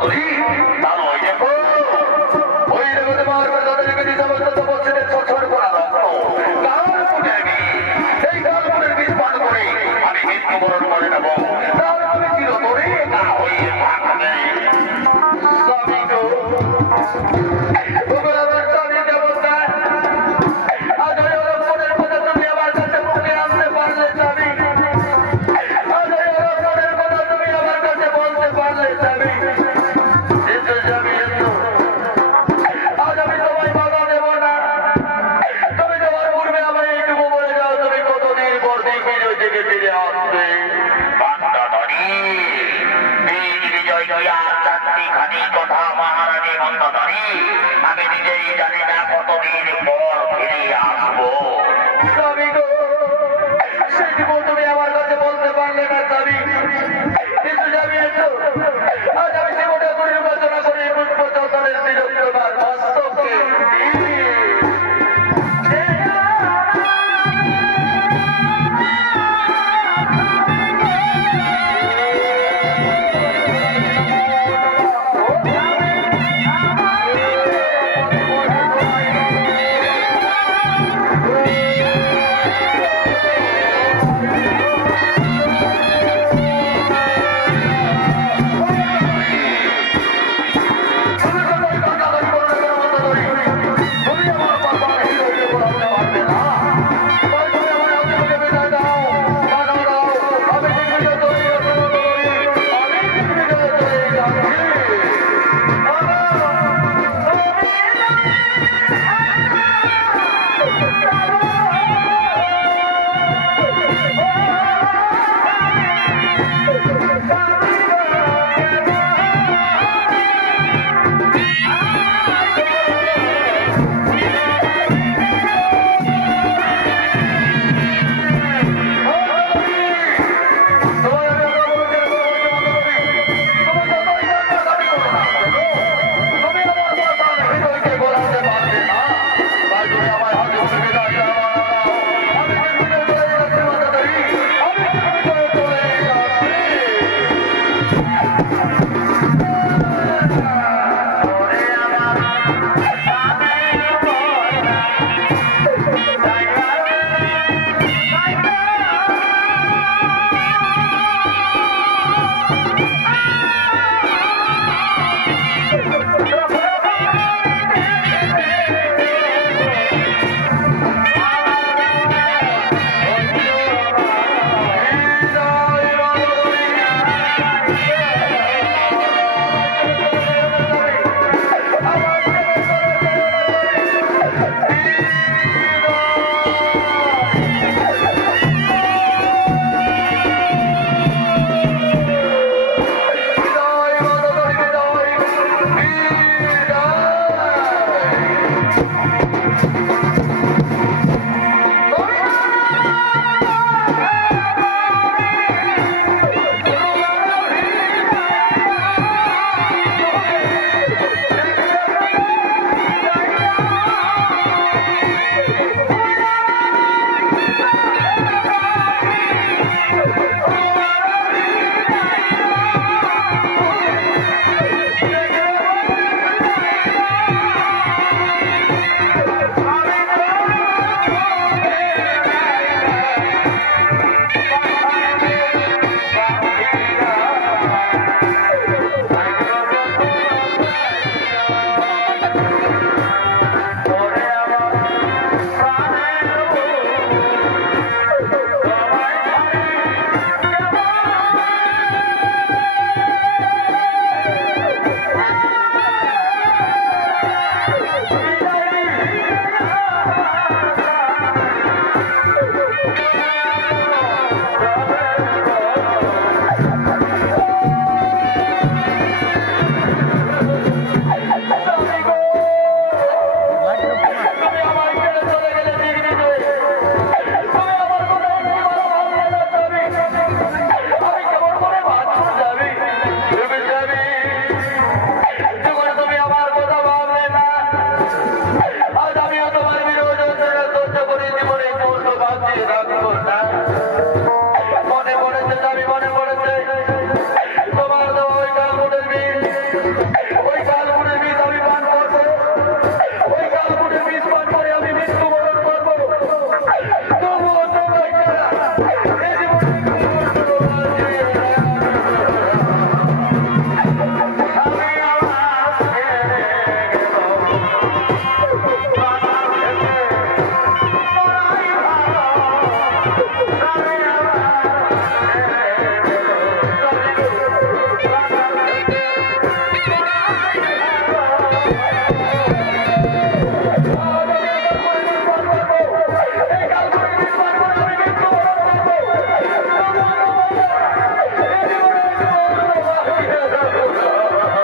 করি তাহলে ওই দেখো ওই দেখো তোমার তাদেরকে যে সমস্ত তপস্বীদের ছড়ছড় করা রক্ত কালপুরের বীজ এই কালপুরের বীজ পান করে আমি মৃত্যুবরণ করে নেব তাহলে তুমি চিরতরে না হয়ে থাকবে স্বামী গো কথা মহারানী মন্দধারী আমি নিজেই জানি না কতদিন পর ফিরে আসবো সেই জীবন তুমি আমার কাছে বলতে পারলে না স্বামী কিন্তু যাবি আজ আমি জীবনে পরিবর্তন করে পুষ্প চৌধুরীর বিরুদ্ধবার বাস্তবকে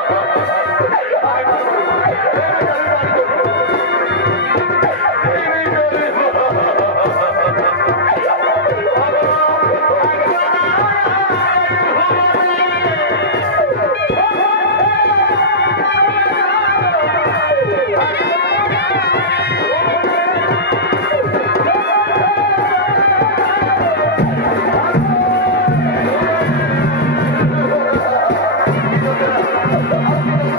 Thank you.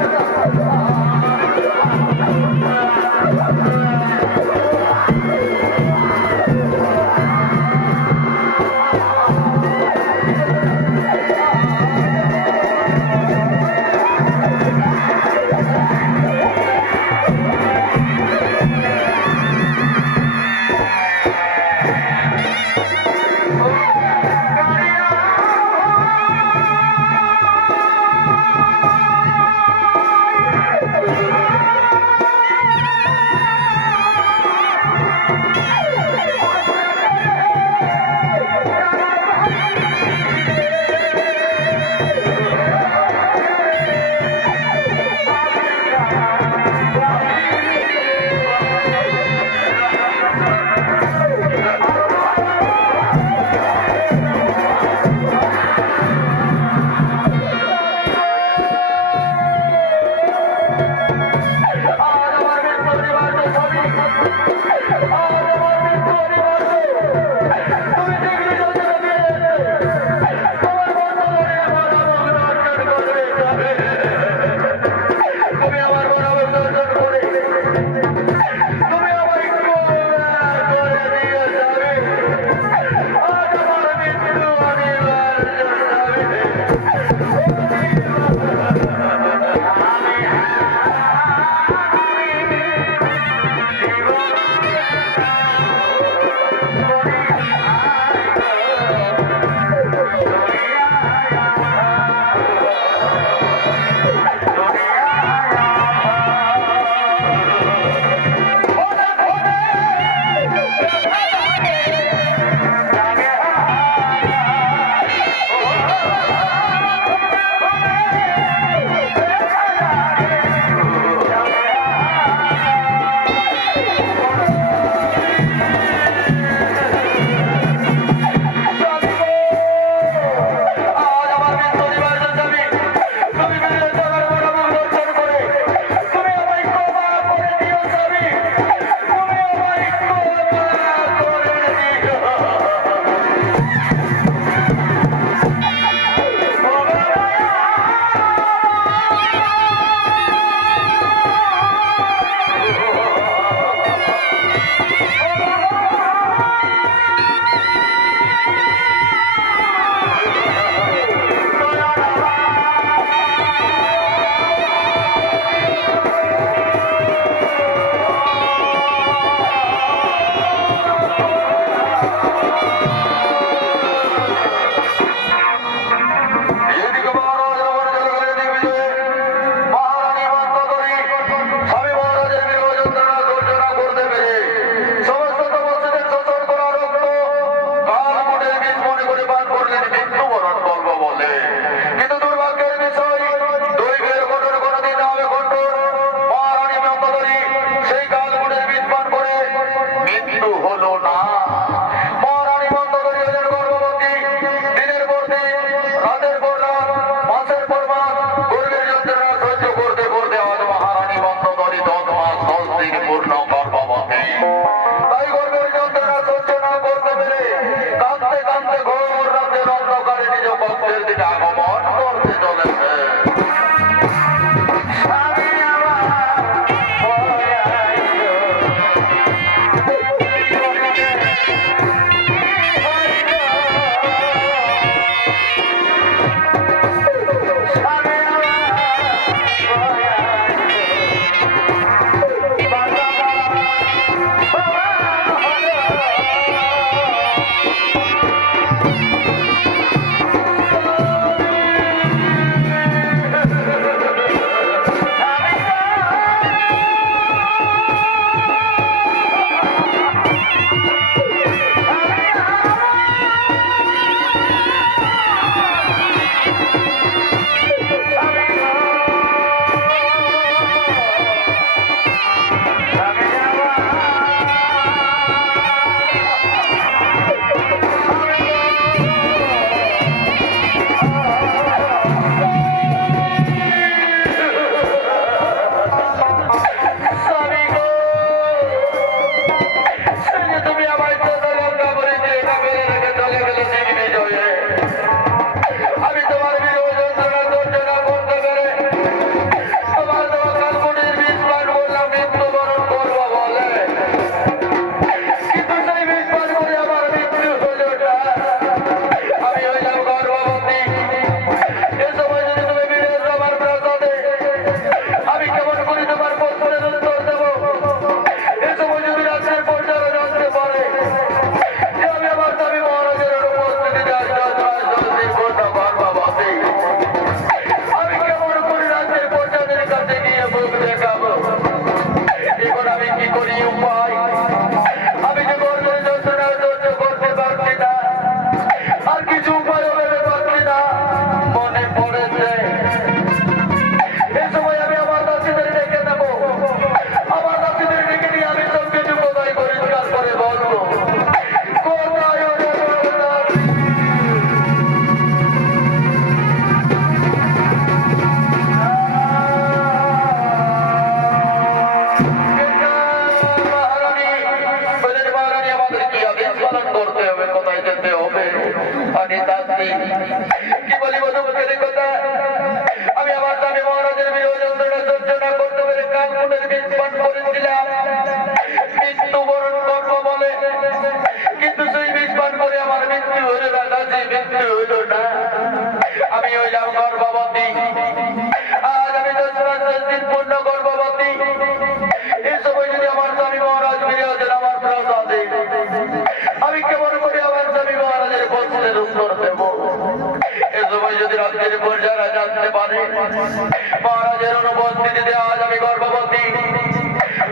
মহারাজের অনুপস্থিতিতে আজ আমি গর্ভবতী।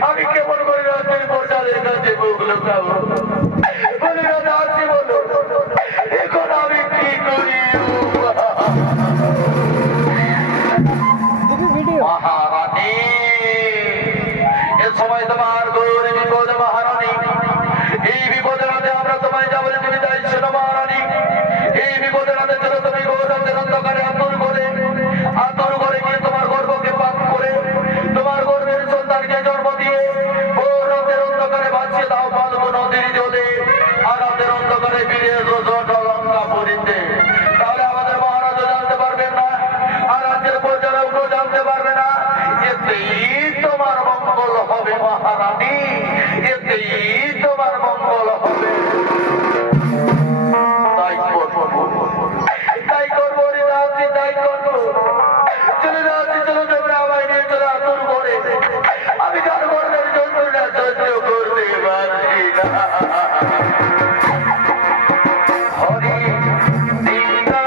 আমি কেমন করে রাজ্যের প্রজাদের কাছে মুখ লুকাবো? বলে রাজা আছি বলো, এখন আমি কি করি? মহারানী, এ সময় তোমার ঘোর বিপদ মহারানী। এই বিপদের রাতে আমরা তোমায় যা বলে তুমি তাই শোনো মহারানী। এই বিপদের রাতে ছিল তুমি ঘোর অন্ধকারে আতুর করে গিয়ে তোমার গর্ভকে পাপ করে তোমার গর্ভের সন্তানকে জন্ম দিয়ে ঘোর রাতের অন্ধকারে বাঁচিয়ে দাও ফাল্গু নদীর জলে। আর রাতের অন্ধকারে ফিরে এসো লঙ্কা পুরীতে। তাহলে আমাদের মহারাজও জানতে পারবেন না, আর রাজ্যের প্রজারাও কেউ জানতে পারবে না। এতেই তোমার মঙ্গল হবে মহারানী, এতেই তোমার মঙ্গল হবে। তাই করবো, তাই করবো, তাই করবো। চলে যাচ্ছি, চলে যাবে আমায় নিয়ে চলে আতুর করে। আমি তার গর্বের যন্ত্রণা সহ্য করতে পারছি না। হরি চিন্তা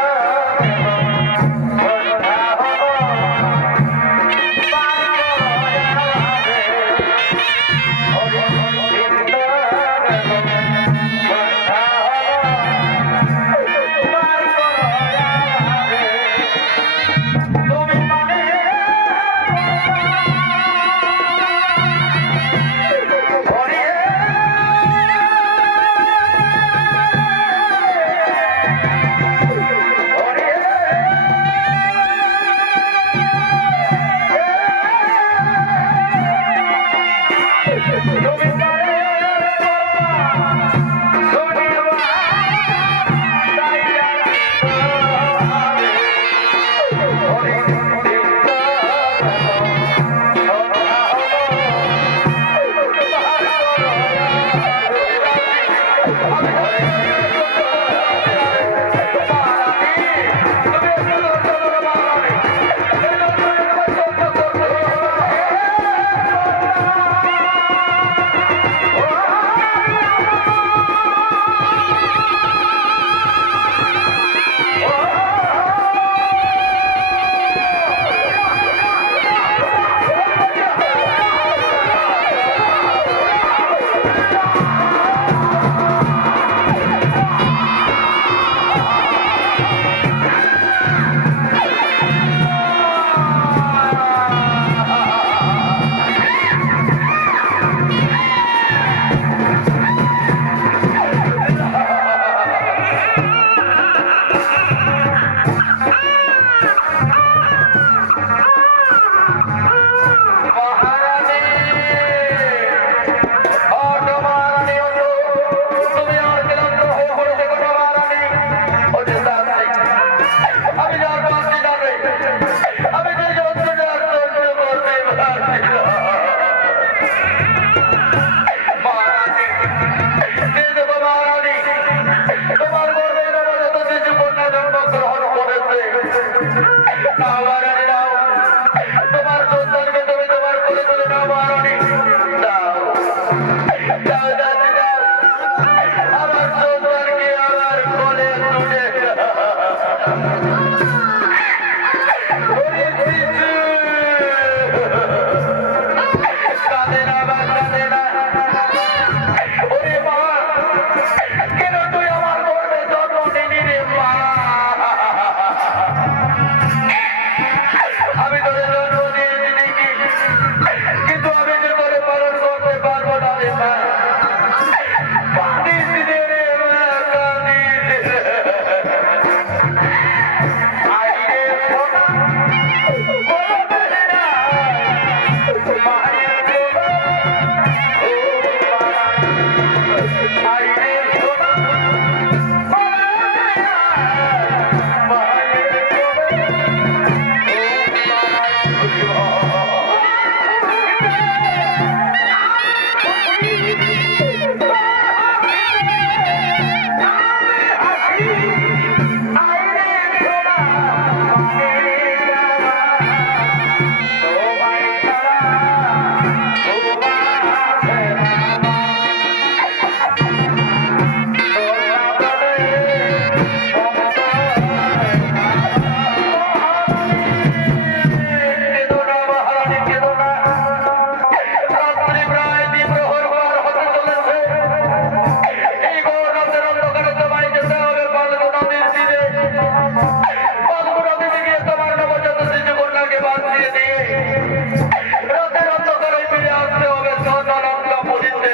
রাতের অন্ধকারে ফিরে আসতে হবে সদানন্দ পুরীতে।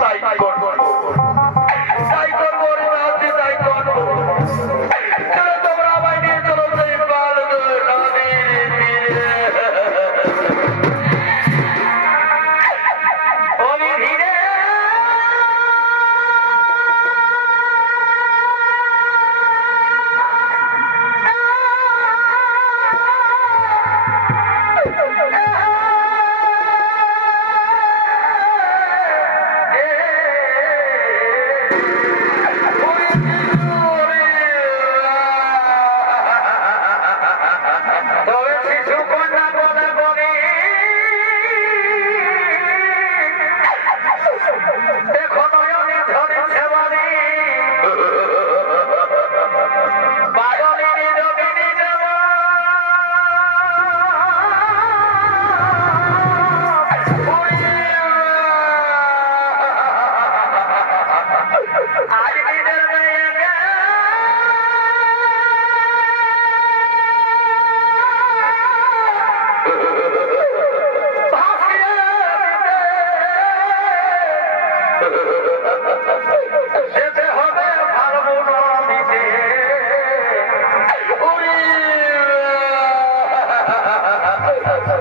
তাই করবো, তাই করবো, তাই করবো। চলো তোমরা আমায় নিয়ে চলো সেই ফাল্গুন নদীর তীরে। ওই ধীরে তবে শিশু কন্যা বলে বলি দেখো নয়নে ঝরিছে বাণী, পাগলিনী যোগিনী দেবা আজ নিজের মেয়েকে ভাসিয়ে যেতে হবে ফাল্গুন নদীতে। ওরে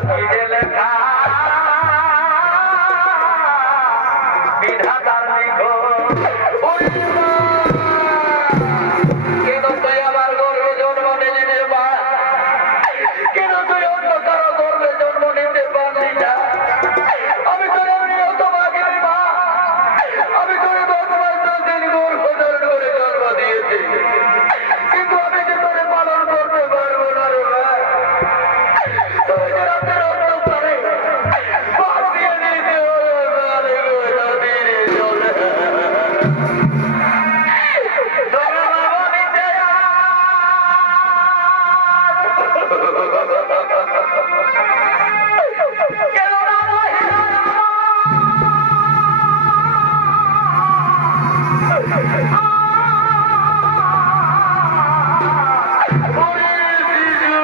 কি যে লেখা বিধাতার নিকট। ওরে কেন তুই আমার গর্ভে জন্ম নিলি রে মা? কেন তুই অন্য কারো গর্ভে জন্ম নিতে পারলি না? আমি তোর নিয়ত মাকে মা, আমি তোরে 10 মাস 10 দিন গর্ভ ধারণ করে জন্ম দিয়েছি, কিন্তু আমি যে তোরে পালন করতে পারবো না রে মা। তুই যে রাতের অন্ধকারে ভাসিয়ে নিতে হবে ফাল্গুন নদীর জলে। তবে বাবা নিতে কেন না মহিলা ওরে শিশু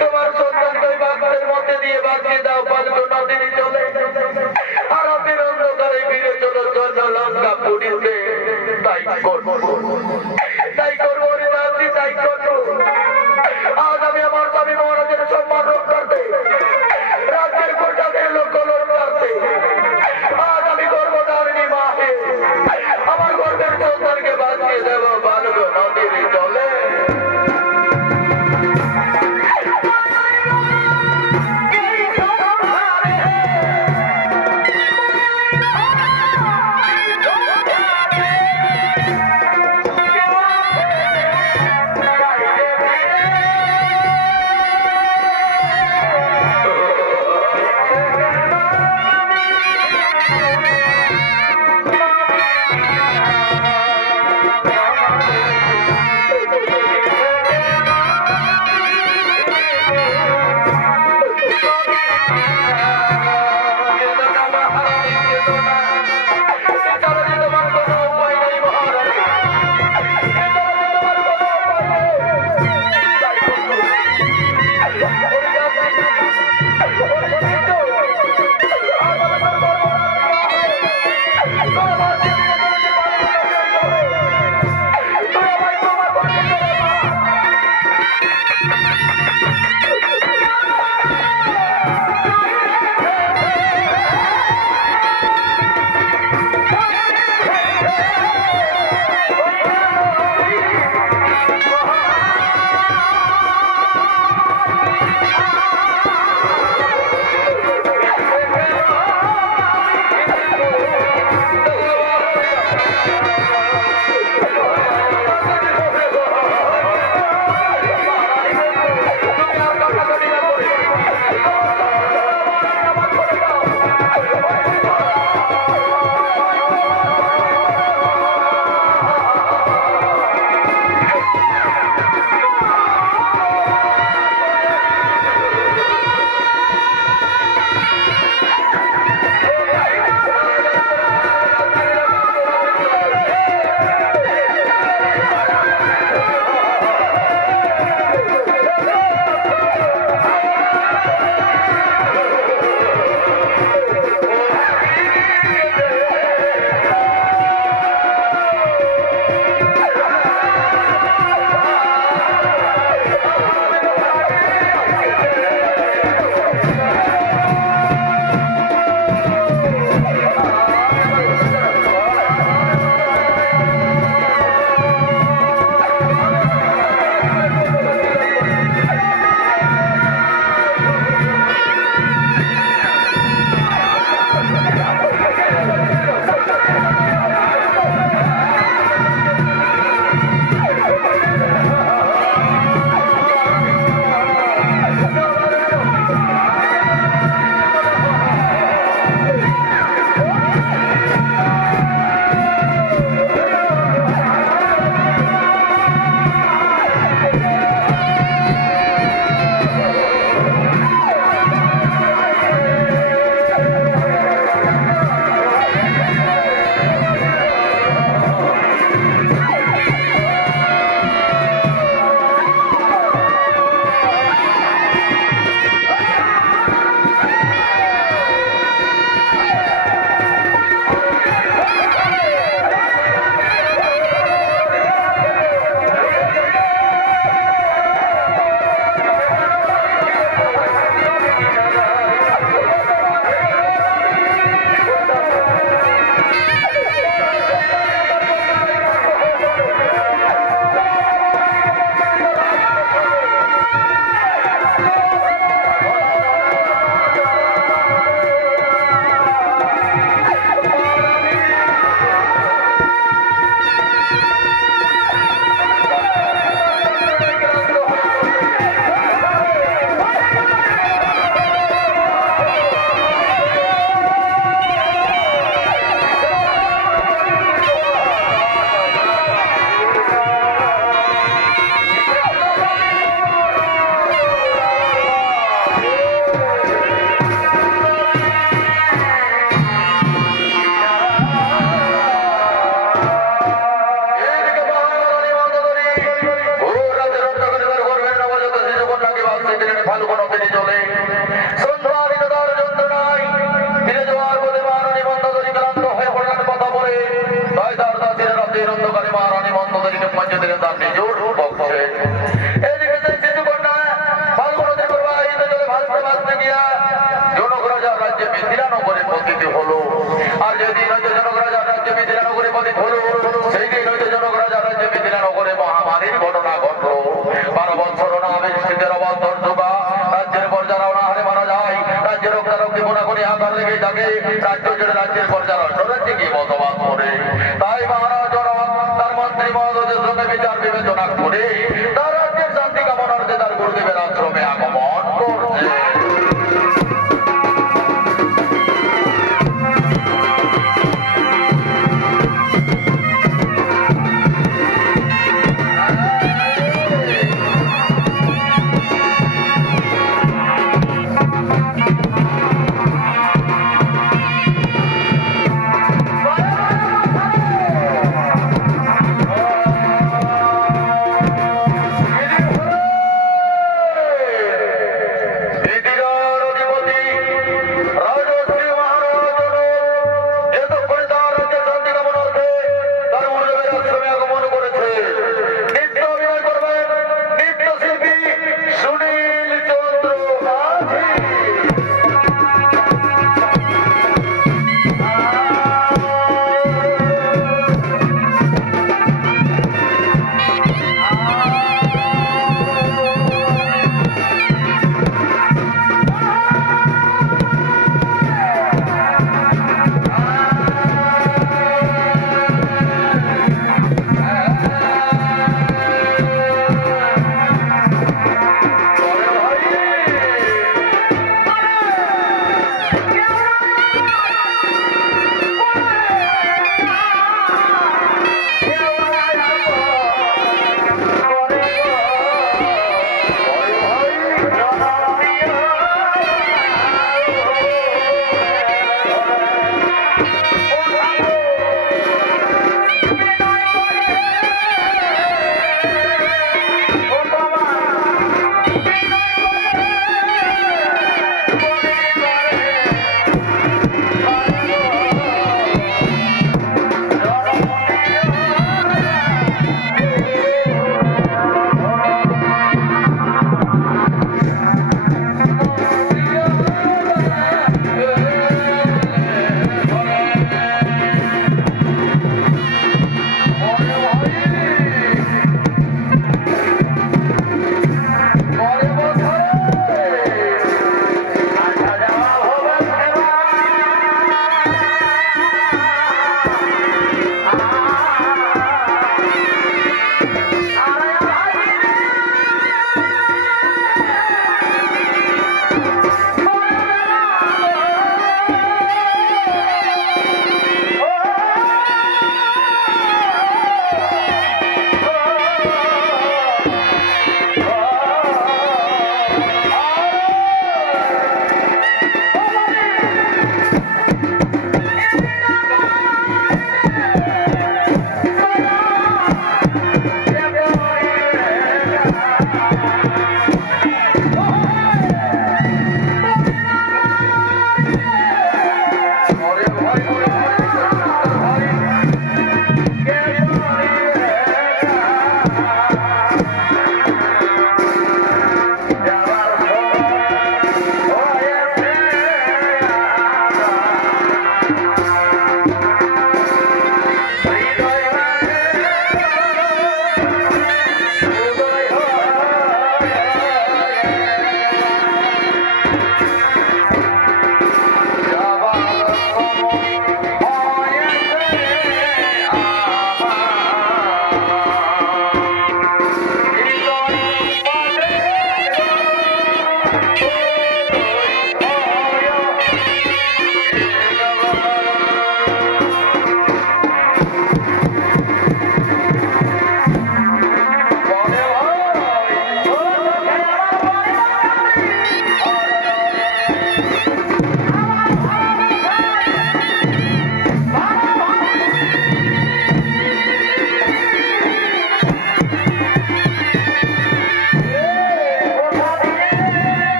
তোমার সন্তানকে ওই বাক্সের মধ্যে দিয়ে বাঁচিয়ে দাও পালগো নদীর চলে আর রাতের অন্ধকারে ফিরে চলো জন্য লঙ্কা পুড়িতে তাই করবো রে যাচ্ছি তাই করবো আজ আমি আমার স্বামী মহারাজের সম্মান রক্ষার্থে রাজ্যের প্রজাদের লক্ষ্য রক্ষার্থে আজ আমি করবো দারিণী মাহে আমার গর্বের সন্তানকে বাঁচিয়ে দেবো পালগো নদীর জলে শুনে তার রাজ্যের শান্তি কামনার্থে তার গুরুদেবের আশ্রমে আগমন করছে।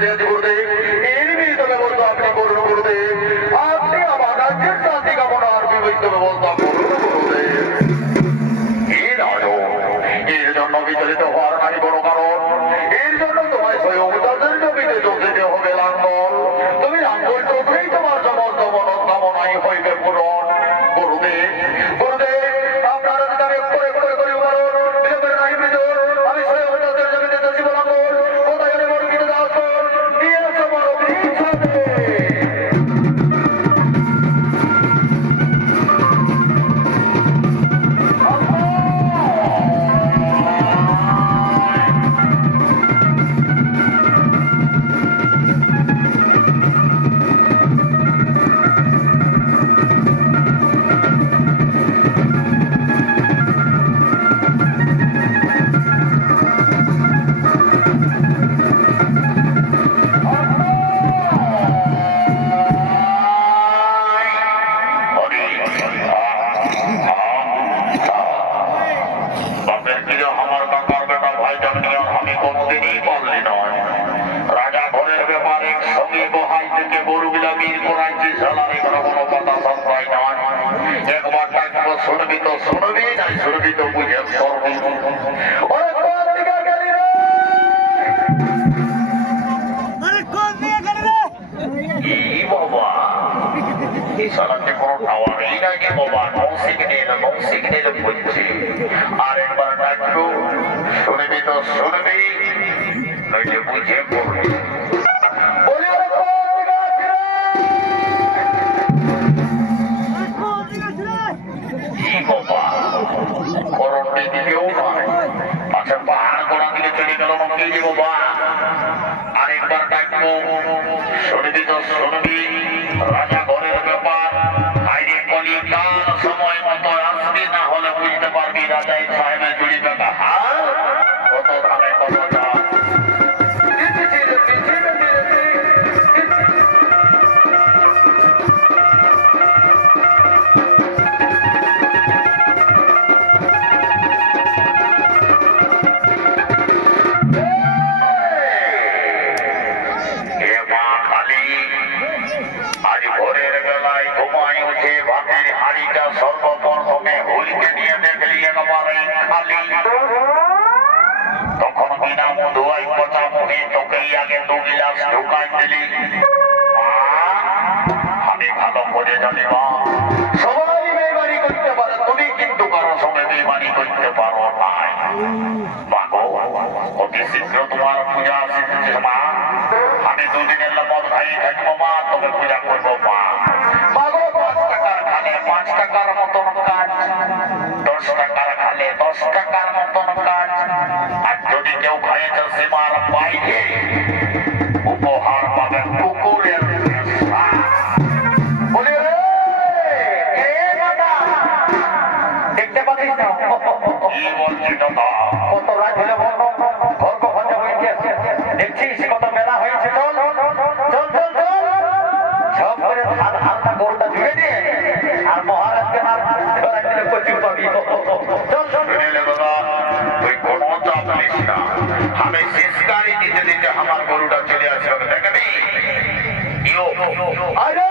দিয়েছি গুরুদেব, এর বিহিত ব্যবস্থা আপনি করুন গুরুদেব। আপনি আমার রাজ্যের শান্তি কামনার বিহিত ব্যবস্থা করুন গুরুদেব। এর জন্য বিচলিত হওয়ার নাই কোনো কারণ। এর জন্য তোমায় স্বয়ং তাদের জমিতে চলতে হবে লাঙ্গল। তুমি লাঙ্গল চলবেই তোমার সমস্ত মনস্কামনাই হইবে পূরণ গুরুদেব। গুরুদেব আপনার অধিকারে করে করে করে বিলম্বের নাই বিজয়। আমি স্বয়ং তাদের জমিতে চলছি লাঙ্গল। কোথায় গেলে বড় কিছু দাস নিয়ে আসো বড় শুনবি তো শুনবি না শুনবি তো বুঝে বাবা এই সালাতে কোনো টাওয়ারই নাকি বাবা নৌ সিগন্যাল বলছি আর একবার ডাকবো শুনবি তো শুনবি নইলে বুঝে পড়বি দিকেও নয় আচ্ছা পাহাড় গোড়া দিকে চলে গেল নাকি বাবা আরেকবার ডাকবো শুনবি তো শুনবি রাজা ঘরের ব্যাপার আইরে বলি কার সময় মতো আসবি না হলে বুঝতে পারবি রাজাই সাহেবের জুড়ি টাকা কত ধানে কত যা তখন বিনা মধুয়াই পচা মুখে তোকেই আগে 2 গিলাস ঢুকাই দিলি আমি ভালো করে জানি মা সবাই বেমানি করতে পারে তুমি কিন্তু কারোর সঙ্গে বেমানি করতে পারো না অতি শীঘ্র তোমার পূজা আসছে মা আমি 2 দিনের মদ খাই থাকবো মা তোকে পূজা করবো মা মাগো 5 টাকার খালে 5 টাকার মতন কাজ 10 টাকার খালে 10 টাকার মতন কাজ আর যদি কেউ খাইয়েছে সীমার বাইরে উপহার পাবে কুকুরের দেখতে পাচ্ছিস না কি বলছি দাদা কত রাত হলে বলো ঘর কথা হয়ে দেখছিস কত বেলা হয়েছে চল চল চল চল সব করে হালকা গোলটা জুড়ে দিয়ে আর মহারাজকে আর ধরা দিলে প্রচুর পাবি চল চল তুই কোনো চাপ নিস না আমি শেষ গাড়ি দিতে দিতে আমার গরুটা চলে আসবে দেখবি আরে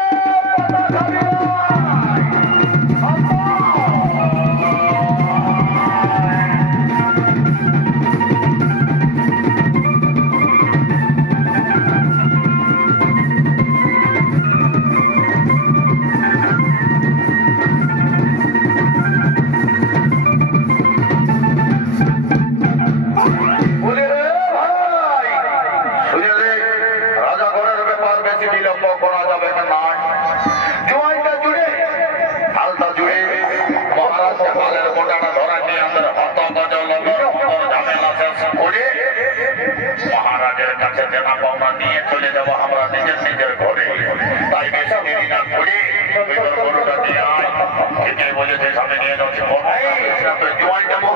মহারাজের কাছে দেনা পাওনা নিয়ে চলে যাবো আমরা নিজের নিজের ঘরে তাই বেশি দেরি না করে গরুটা দিয়ে আয় এটাই বলেছে সামনে নিয়ে যাচ্ছি জোয়ান যাবো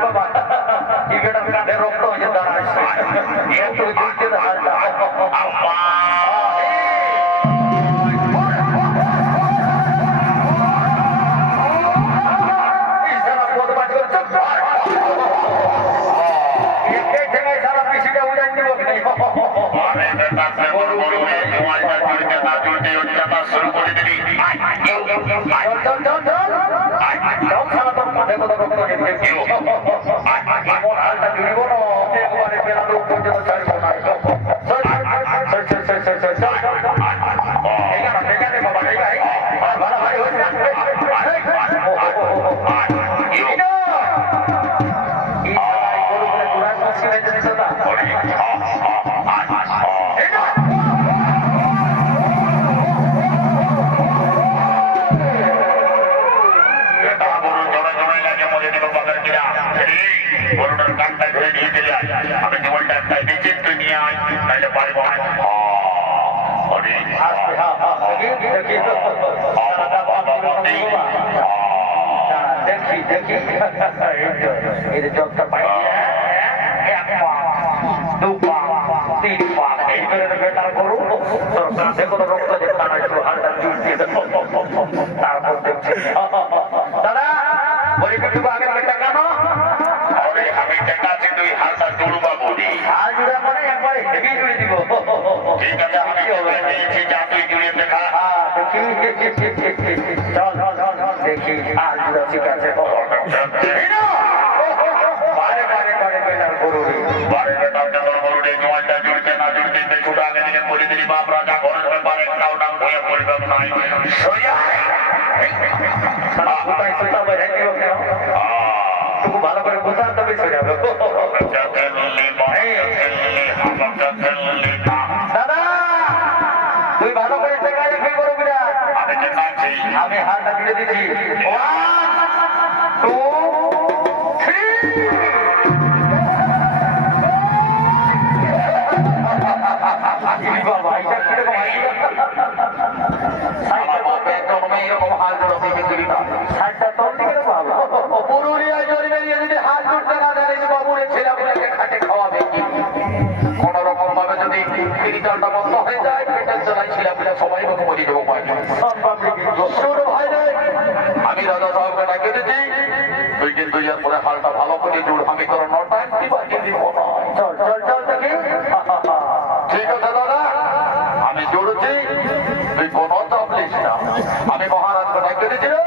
বাবা রক্ত হয়ে দাঁড়ায় এত জুড়ছে না আব্বা শুরু করে দিবি আমি জীবনটা একটা নিচের তুই নিয়ে আয় তাইলে পারবো দেখি দেখি এই যে জলটা পাই এক পা দু পা তিন পা এই করে বেটার করু দেখো রক্ত যে টানা একটু হালটা জুড় দিয়ে তারপর দেখছি দাদা বলি একটু আগে বেটা কেন আমি দেখাচ্ছি তুই হালটা জুড়বা বলি হাল জুড়া মানে একবারে হেভি জুড়ে দিব ঠিক আছে আমি দিয়েছি যা তুই জুড়িয়ে দেখা চল দেখি হাল জুড়া ঠিক আছে বারে বারে বারে বেটার গরু বারে বেটার গরুরে জোয়ানটা জুড়তে না জুড়তে ছোট আগে দিকে বলে দিলি বাপ রাজা ঘরের ব্যাপারে একটাও নাম বইয়া পরিবেশ নাই সোজা কোথায় সোজা বেড়ে দিও কেন तुमको भालो करे बोलता तभी सो जाओ दादा তুই ভালো করে চেক আগে ফিল করবি না আমি চেক করছি আমি হাতটা জুড়ে দিছি 1 2 3 বাবা এটা কি রকম আমার বাপে একদম এরকম হাল ধরে দেখে দিবি না সাইডটা তোর দিকে বাবা পুরুলিয়া জরিবে দিয়ে যদি হাত জুড়তে না দেয় বাবুরে ছেলেগুলোকে খাটে খাওয়াবে কি কোন রকম ভাবে যদি ফিরিটালটা বন্ধ হয়ে যায় পেটের জ্বালায় ছেলেগুলো সবাই মুখ মরি দেবো শুরু হয় রে আমি রাজা সাহেবকে ডাকে দিচ্ছি তুই কিন্তু ইয়ার পরে হালটা ভালো করে জুড় আমি তোর নটা একটি বাকি দিব না চল চল চল দেখি ঠিক আছে দাদা আমি জুড়েছি তুই কোনো চাপ নিস না আমি মহারাজকে ডাকে দিচ্ছি রে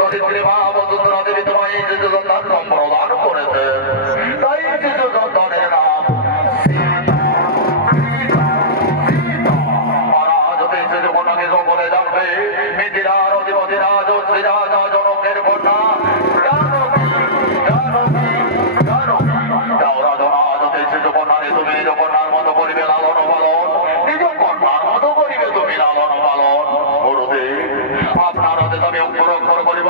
দরিদ্রী মা বসুন্ধরা দেবী তোমায় শিশু সন্তান সম্প্রদান করেছেন। তাই শিশু সন্তানের নাম কন্যাকে সকলে জানবে মিথিলার অধিপতি রাজ শ্রী রাজা জনকের কন্যা শিশু কন্যারে তুমি নিজ কন্যার মতো করিবে লালন পালন, নিজ কন্যার মতো করিবে তুমি লালন পালন। গুরুদেব আপনার হাতে আমি অক্ষর অক্ষর করিবে